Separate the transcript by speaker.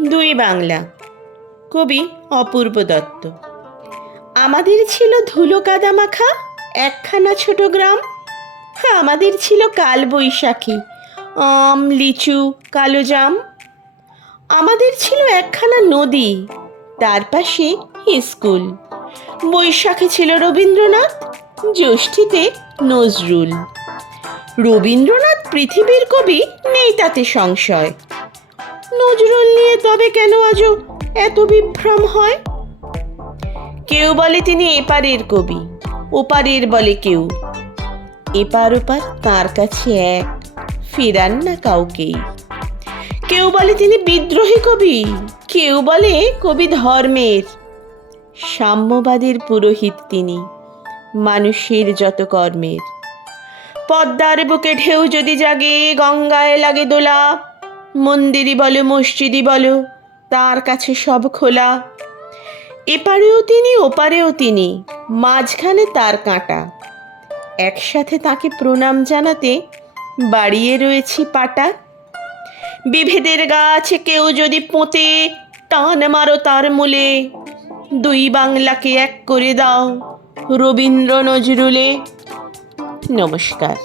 Speaker 1: দুই বাংলা। কবি অপূর্ব দত্ত। আমাদের ছিল ধুলো কাদা মাখা একখানা ছোট গ্রাম। হ্যাঁ আমাদের ছিল কাল বৈশাখী আম, লিচু, কালো জাম। আমাদের ছিল একখানা নদী, তার পাশে স্কুল। বৈশাখে ছিল রবীন্দ্রনাথ, জ্যৈষ্ঠীতে নজরুল। রবীন্দ্রনাথ পৃথিবীর কবি, নেই তাতে সংশয়। নজরুল নিয়ে তবে কেন আজও এত বিভ্রম হয়? কেউ বলে তিনি এপারের কবি, ওপারের বলে কেউ। এপার ওপার তার কাছে এক, ফেরান না কাউকেই কেউ বলে তিনি বিদ্রোহী কবি, কেউ বলে কবি ধর্মের। সাম্যবাদের পুরোহিত তিনি, মানুষের যত কর্মের। পদ্মার বুকে ঢেউ যদি জাগে, গঙ্গায় লাগে দোলা। মন্দিরই বলো, মসজিদই বলো, তার কাছে সব খোলা। এপারেও তিনি, ওপারেও তিনি, মাঝখানে তার কাঁটা। একসাথে তাকে প্রণাম জানাতে বাড়িয়ে রয়েছি পাটা। বিভেদের গাছে কেউ যদি পোঁতে, টান মারো তার মূলে। দুই বাংলাকে এক করে দাও, রবীন্দ্র নজরুলে। নমস্কার।